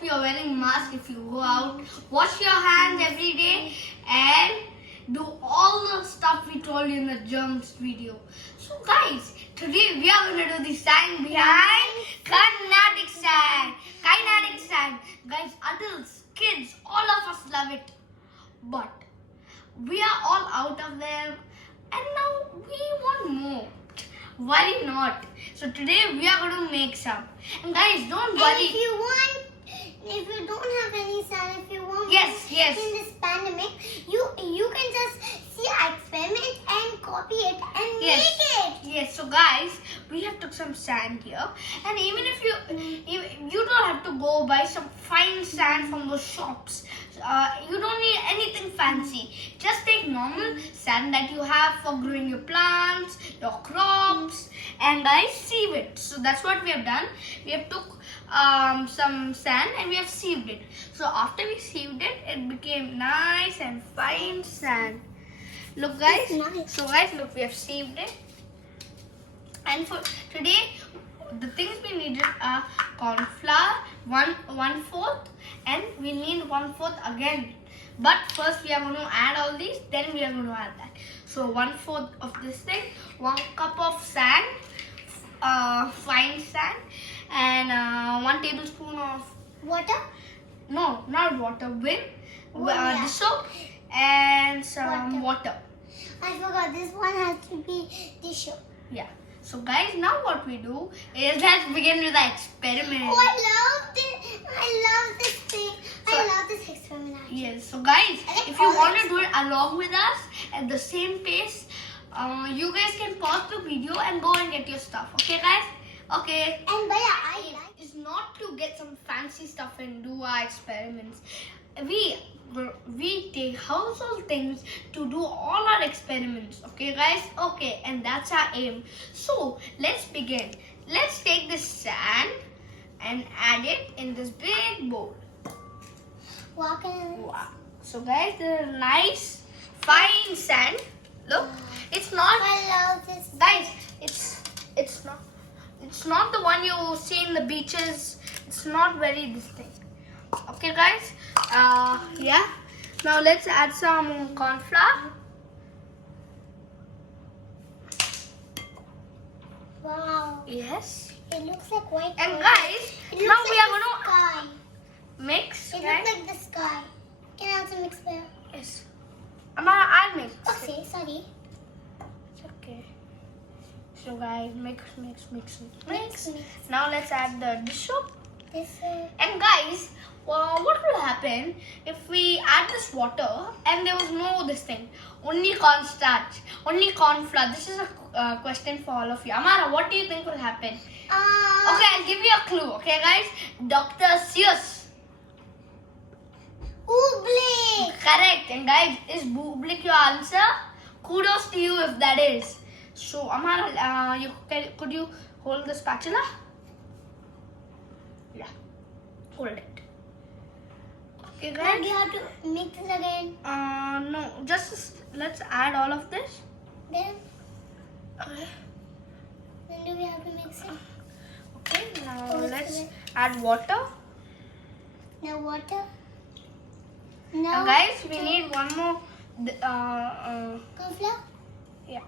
hope you're wearing mask if you go out. Wash your hands every day and do all the stuff we told you in the germs video. So guys, today we are going to do the sand behind Kinetic Sand. Kinetic Sand. Guys, adults, kids, all of us love it. But we are all out of them and now we want more. Worry not. So today we are going to make some. And guys, don't worry. And if you don't have any sand, if you want yes. in this pandemic, you can just see our experiment and copy it and make it. Yes. So guys, we have took some sand here, and even if you don't have to go buy some fine sand from those shops. You don't need anything fancy. Just take normal sand that you have for growing your plants, your crops, and guys, sieve it. So that's what we have done. We have took some sand and we have sieved it. So after we sieved it, it became nice and fine sand. Look guys, nice. So guys, look, we have sieved it. And for today, the things we needed are corn flour, one fourth, and we need 1/4 again. But first we are going to add all these, then we are going to add that. So 1/4 of this thing, 1 cup of sand, fine sand, and 1 tablespoon of Water? no, not water, Yeah. soap, and some water. I forgot this one has to be dishsoap. Yeah. So guys, now what we do is let's begin with the experiment. Oh, I love this. I love this thing. I love this experiment. Yes. So guys, if you want to do it along with us at the same pace, you guys can pause the video and go and get your stuff. Okay, guys? Okay. And Baya, It's not to get some fancy stuff and do our experiments. We take household things to do all our experiments. Okay, guys? Okay, and that's our aim. So let's begin. Let's take this sand and add it in this big bowl. Wow. So guys, this is nice fine sand. Look, it's not. I love this. Guys, it's not the one you see in the beaches. It's not very distinct. Okay, guys. Yeah. Now let's add some corn flour. Wow. Yes. It looks like white. And water. guys, It now looks we like are the gonna sky. mix. It Right? looks like the sky. Can I also mix there? Yes. Amara, I'll mix. Okay, sorry. It's okay. So guys, mix. Mix. Now let's add the dish soap. This And guys, what will happen if we add this water and there was no this thing? Only cornstarch, only corn flour. This is a question for all of you. Amara, what do you think will happen? Okay, I'll give you a clue. Okay, guys? Dr. Seuss. Oobleck. Correct. And guys, is Booblik your answer? Kudos to you if that is. So, Amara, could you hold the spatula? Yeah. Hold it. Okay, Now guys? you have to mix it again. No, just let's add all of this. Then Okay. do we have to mix it? Okay, now Oh, let's okay. add water. Now water. Now, guys, we need one more. Corn flour. Yeah.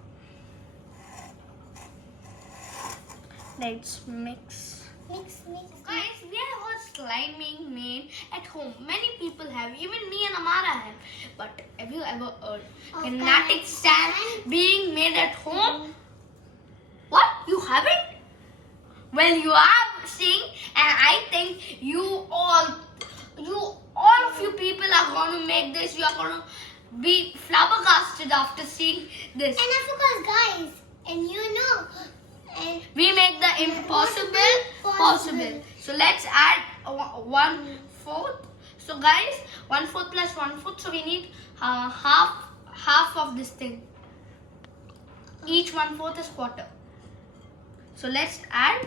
Let's mix. Mix. Guys, we have a slime being made at home. Many people have, even me and Amara have. But have you ever heard Kinetic Sand being made at home? What? You haven't? Well, you are seeing, and I think all of you people are going to make this. You are going to be flabbergasted after seeing this. And of course, guys, and and We make the impossible possible. So let's add 1/4. So guys, 1/4 plus 1/4. So we need half of this thing. Each 1/4 is quarter. So let's add.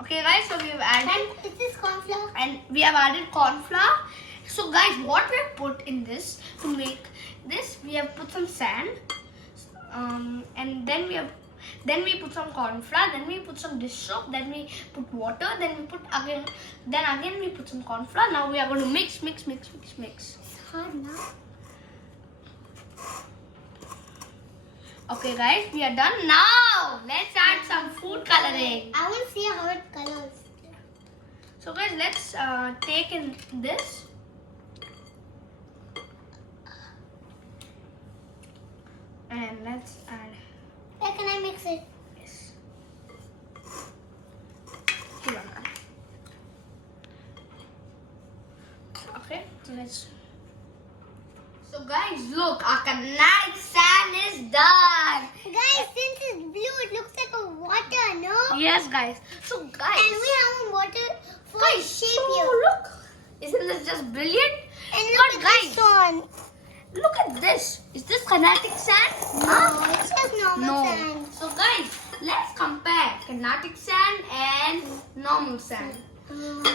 Okay, guys. So we've added. And is this corn flour? And we have added corn flour. So guys, what we have put in this to make this, we have put some sand, and then we have Then we put some corn flour. Then we put some dish soap. Then we put water. Then we put again. Then again we put some corn flour. Now we are going to mix. It's hard now. Okay, guys, we are done. Now let's add some food coloring. I want to see how it colors. So, guys, let's take in this. And let's add. Where can I mix it? Yes. Here on that. Okay, so let's. So guys, look, our kinetic sand is done. Guys, since it's blue, it looks like a water, no? Yes, guys. So guys. And we have a water for guys, shape so here. look. Isn't this just brilliant? And But look at guys, this one. look at this. Is this kinetic sand? No, it's just normal sand. So guys, let's compare kinetic sand and normal sand.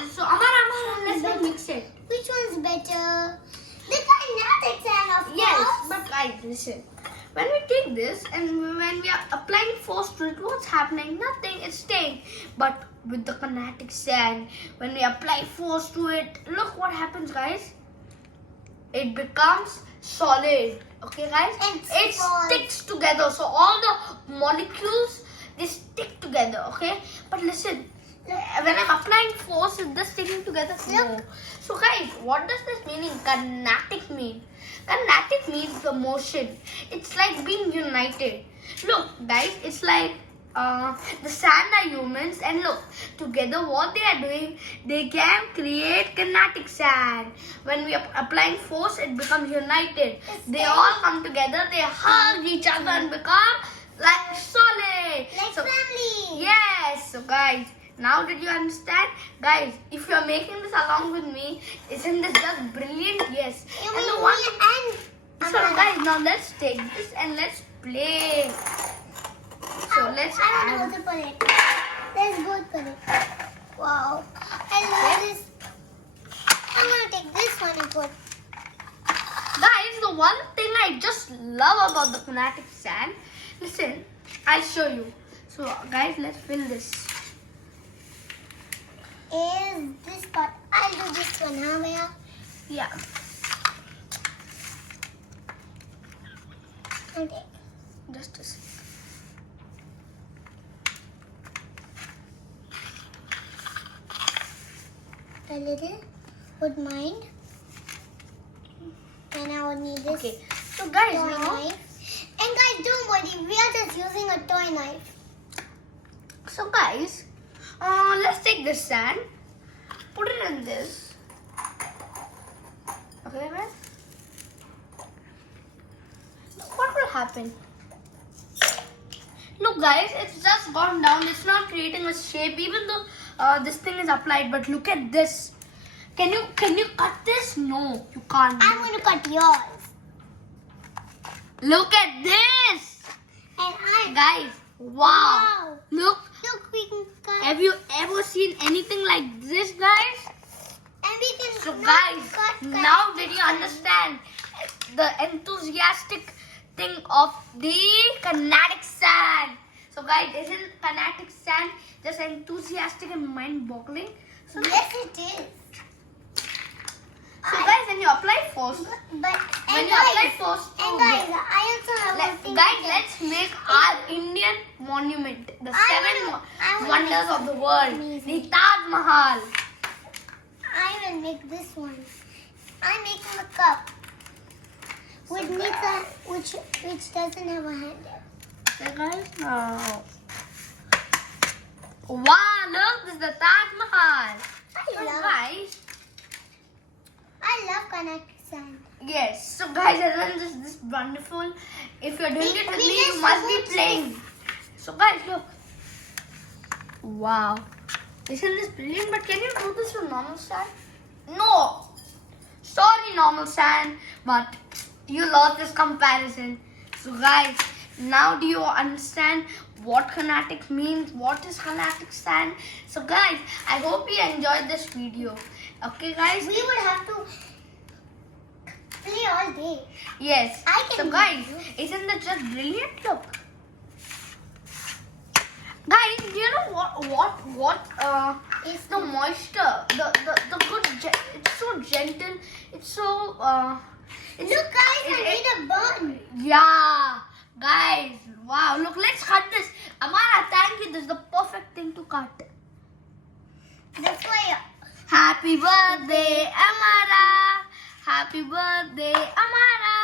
So Amara, let's mix it. Which one's better? The kinetic sand, of course. Yes, but guys, listen. When we take this and when we are applying force to it, what's happening? Nothing, it's staying. But with the kinetic sand, when we apply force to it, look what happens, guys. It becomes solid. Okay, guys? And it sticks together. So all the molecules, they stick together, okay? But listen, when I'm applying force, is this sticking together? No. So guys, what does this mean? Kinetic mean? Kinetic means the motion. It's like being united. Look, guys, it's like the sand are humans, and look, together what they are doing, they can create kinetic sand. When we are applying force, it becomes united. They all come together, they hug each other and become like solid. Like family. Yes. So guys, now did you understand? Guys, if you are making this along with me, isn't this just brilliant? Yes. You and mean the one. me and So guys, now let's take this and let's play. So let's I add. don't know how to put it. Let's both put it. Wow. I love this. I'm going to take this one and put. Guys, the one thing I just love about the kinetic sand, listen, I'll show you. So guys, let's fill this. Is this part? I'll do this one, huh, Maya? Yeah. Okay. Just a second. A little would mind. And I would need this Okay. So guys, toy now. knife. And guys, don't worry, we are just using a toy knife. So guys, let's take this sand, put it in this. Okay, guys. What will happen? Look, guys, it's just gone down. It's not creating a shape, even though this thing is applied. But look at this. Can you cut this? No, you can't. I'm going to cut yours. Look at this, And guys. Wow. Wow. Look. Look, we can cut. Have you ever seen anything like this, guys? And we can So not guys, cut now did you understand the enthusiastic thing of the kinetic sand? So guys, isn't kinetic sand just enthusiastic and mind-boggling? So, Yes, it is. so guys, when you apply force, But when and you apply guys, force, and guys, I also have one thing. guys, let's make our Indian monument, the seven I wanna wonders make of the world, amazing. the Taj Mahal. I will make this one. I'm making a cup which needs a which doesn't have a handle. Okay, guys, now. Wow, look, this is the Taj Mahal. So guys, I love kinetic sand. yes. So guys, isn't this wonderful? If you're doing it with we me, just you must be support playing. So guys, look. Wow. Isn't this brilliant? But can you do this with normal sand? No. Sorry, normal sand. But you lost this comparison. So guys, now do you understand what kinetic means? What is kinetic sand? So guys, I hope you enjoyed this video. Okay, guys? We would have to play all day. Yes. I can So guys, do isn't that just brilliant? Look. do you know what It's the moisture, the good, it's so gentle, it's so it's, Look, guys, I made a bun. yeah, guys, wow, look, let's cut this. Amara, thank you, this is the perfect thing to cut. That's why. Happy birthday, Amara. Happy birthday, Amara.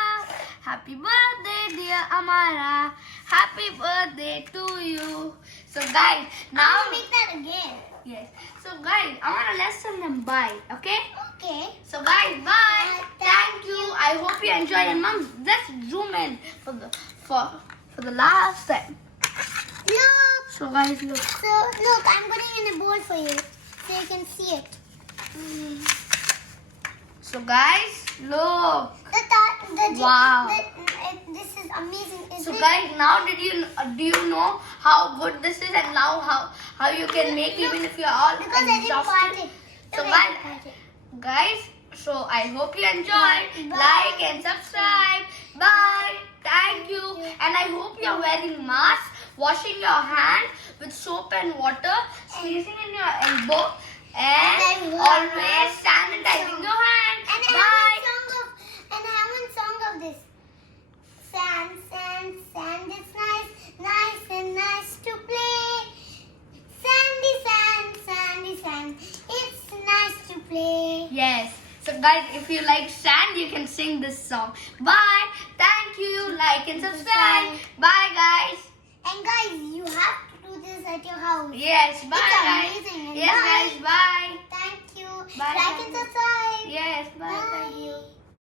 Happy birthday, dear Amara. Happy birthday to you. So guys, now I'll make that again. yes. So guys, Amara, let's send them bye. Okay. Okay. So guys, bye. Thank you. I hope you enjoyed. And mom, let's zoom in for the last time. Look. So guys, look. So look, I'm putting in a bowl for you, so you can see it. So guys, look. Wow. This is amazing. So guys, now do you know how good this is, and now how you can make even if you're all Because I didn't part exhausted. it. So Look, guys, so I hope you enjoyed. Bye. Like and subscribe. Bye. Thank you. And I hope you're wearing mask, washing your hands with soap and water, squeezing in your elbow, and always sanitizing your hands. And Bye. I have one song of this. Sand, sand, sand is nice, nice and nice to play. Sandy sand, sandy sand, it's nice to play. Yes. So guys, if you like sand, you can sing this song. Bye. Thank you. Like and subscribe. Bye guys. And guys, you have to do this at your house. Yes. Bye It's guys. amazing. And Yes bye. guys. Bye. Thank you. Bye. Like and subscribe. Yes. Bye. Bye. Thank you.